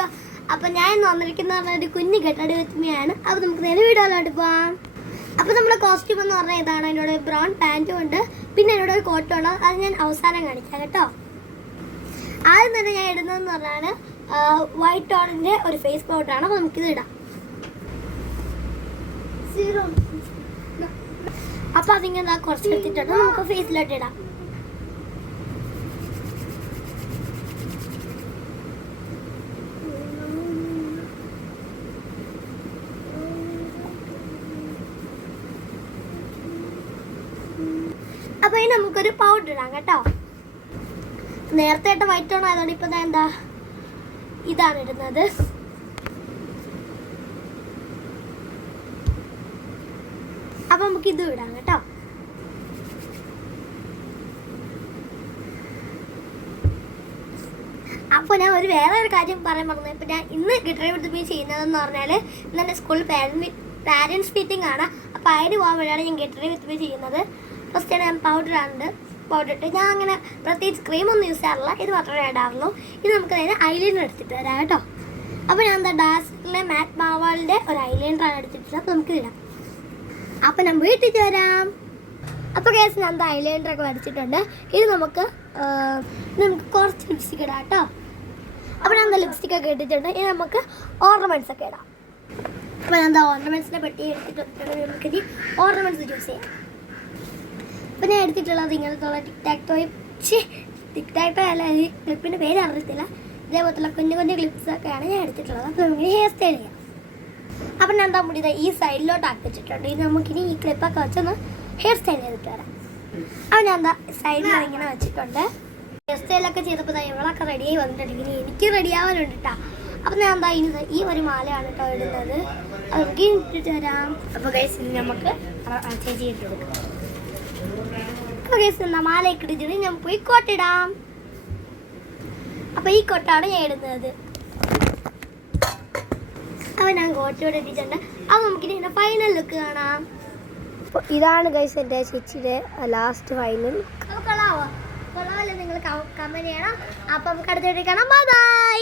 Video. അപ്പോൾ ഞാൻ ഇന്ന് വന്നിരിക്കുന്ന ഒരു കുഞ്ഞു കെട്ടടി വെച്ചുമയാണ്. അപ്പോൾ നമുക്ക് നേരെ വീഡിയോയിലോട്ട് പോവാം. അപ്പോൾ നമ്മുടെ കോസ്റ്റ്യൂം എന്ന് പറഞ്ഞാൽ ഇതാണ്. എന്നോട് ബ്രൗൺ പാൻറ്റും ഉണ്ട്, പിന്നെ എന്നോട് ഒരു കോട്ടും ഉണ്ട്. അത് ഞാൻ അവസാനം കാണിക്കാം കേട്ടോ. ആദ്യം തന്നെ ഞാൻ ഇടുന്നതെന്ന് പറഞ്ഞാൽ വൈറ്റ് ടോണിൻ്റെ ഒരു ഫേസ് പൗഡറാണ്. അപ്പോൾ നമുക്കിത് ഇടാം. അപ്പോൾ അതിങ്ങനെ കുറച്ച് എടുത്തിട്ടുണ്ട്, നമുക്ക് ഫേസിലോട്ട് ഇടാം. അപ്പോൾ ഇനി നമുക്കൊരു പൗഡർ ഇടാം കേട്ടോ. നേരത്തെ ഇട്ട വൈറ്റ് ടോൺ ആയതുകൊണ്ട് ഇപ്പം എന്താ ഇതാണ് ഇടുന്നത്. അപ്പം നമുക്ക് ഇത് ഇടാം കേട്ടോ. അപ്പോൾ ഞാൻ വേറെ ഒരു കാര്യം പറയാൻ പറഞ്ഞു. ഇപ്പം ഞാൻ ഇന്ന് ഗിറ്റാർ എടുത്ത് ചെയ്യുന്നതെന്ന് പറഞ്ഞാൽ ഇന്ന് എൻ്റെ സ്കൂളിൽ പാരൻസ് മീറ്റിംഗ് ആണ്. അപ്പോൾ അതിന് പോകാൻ വേണ്ടിയാണ് ഞാൻ ഗിറ്റാർ വിത്ത് ചെയ്യുന്നത്. ഫസ്റ്റ് ഞാൻ പൗഡർ ഇട്ട് ഞാൻ അങ്ങനെ പ്രത്യേകിച്ച് ക്രീമൊന്നും യൂസ് ചെയ്യാറില്ല, ഇത് മാത്രമേ ഇടാറുള്ളൂ. ഇത് നമുക്ക് അതിന് ഐലൈനർ എടുത്തിട്ട് വരാം കേട്ടോ. അപ്പോൾ ഞാൻ ഡാസ്ലിലെ മാറ്റ് മാവാളിൻ്റെ ഒരു ഐലൈനറാണ് എടുത്തിട്ടുള്ളത്. അപ്പോൾ നമുക്ക് ഇടാം. അപ്പോൾ ഞാൻ വീട്ടിൽ വരാം. അപ്പോൾ കേസ് ഞാൻ ഐലൈനറൊക്കെ വരച്ചിട്ടുണ്ട്. ഇത് നമുക്ക് കുറച്ച് ലിപ്സ്റ്റിക് ഇടാം കേട്ടോ. അപ്പോൾ ഞാൻ ലിപ്സ്റ്റിക്കൊക്കെ ഇട്ടിട്ടുണ്ട്. ഇനി നമുക്ക് ഓർണമെൻറ്റ്സ് ഒക്കെ ഇടാം. അപ്പോൾ ഞാൻ ഓർണമെൻറ്റ്സിനെ പെട്ടി എടുത്തിട്ടുണ്ട്. നമുക്കിനി ഓർണമെൻറ്റ്സ് യൂസ് ചെയ്യാം. അപ്പോൾ ഞാൻ എടുത്തിട്ടുള്ളത് ഇങ്ങനത്തുള്ള ടിക് ടാക് ടോയ് അല്ല, ഈ ക്ലിപ്പിൻ്റെ പേര് അറിയത്തില്ല. ഇതേപോലത്തുള്ള കുഞ്ഞു കുഞ്ഞു ക്ലിപ്സൊക്കെയാണ് ഞാൻ എടുത്തിട്ടുള്ളത്. അപ്പോൾ നമുക്ക് ഹെയർ സ്റ്റൈൽ ചെയ്യാം. അപ്പം ഞാൻ മുടി ഈ സൈഡിലോട്ട് ആക്കിച്ചിട്ടുണ്ട്. ഇത് നമുക്കിനി ഈ ക്ലിപ്പൊക്കെ വെച്ചൊന്ന് ഹെയർ സ്റ്റൈൽ ചെയ്തിട്ട് വരാം. അപ്പോൾ ഞാൻ സൈഡിൽ ഇങ്ങനെ വെച്ചിട്ടുണ്ട്. ഹെയർ സ്റ്റൈലൊക്കെ ചെയ്തപ്പോൾ ഇവളൊക്കെ റെഡിയായി വന്നിട്ടുണ്ട്. ഇനി എനിക്ക് റെഡിയാവാനുണ്ട് കേട്ടോ. അപ്പം ഞാൻ ഇനി ഈ ഒരു മാലയാണ് കേട്ടോ ഇടുന്നത്. അത് നമുക്ക് ഇട്ടിട്ട് വരാം. അപ്പോൾ ഗൈസ് ഇനി നമുക്ക് ചേച്ചി ഇട്ട് കൊടുക്കാം. അപ്പോൾ ഗൈസ് എന്താ മാലയൊക്കെ ഇട്ടിട്ട് ഞാൻ പോയി കോട്ടിടാം. അപ്പോൾ ഈ കോട്ടാണ് ഞാൻ ഇടുന്നത്. അപ്പോൾ ഞാൻ കോട്ടയോടെ ഇട്ടിട്ടുണ്ട്. അപ്പോൾ നമുക്കിനി എൻ്റെ ഫൈനൽ ലുക്ക് കാണാം. അപ്പോൾ ഇതാണ് ഗൈസ് എൻ്റെ ചേച്ചിയുടെ ലാസ്റ്റ് ഫൈനൽ. കൊള്ളാവോ? കൊള്ളാമല്ലോ? നിങ്ങൾ കമൻറ്റ് ചെയ്യണം. അപ്പോൾ നമുക്ക് അടുത്ത വീഡിയോ കാണാം. ബൈ.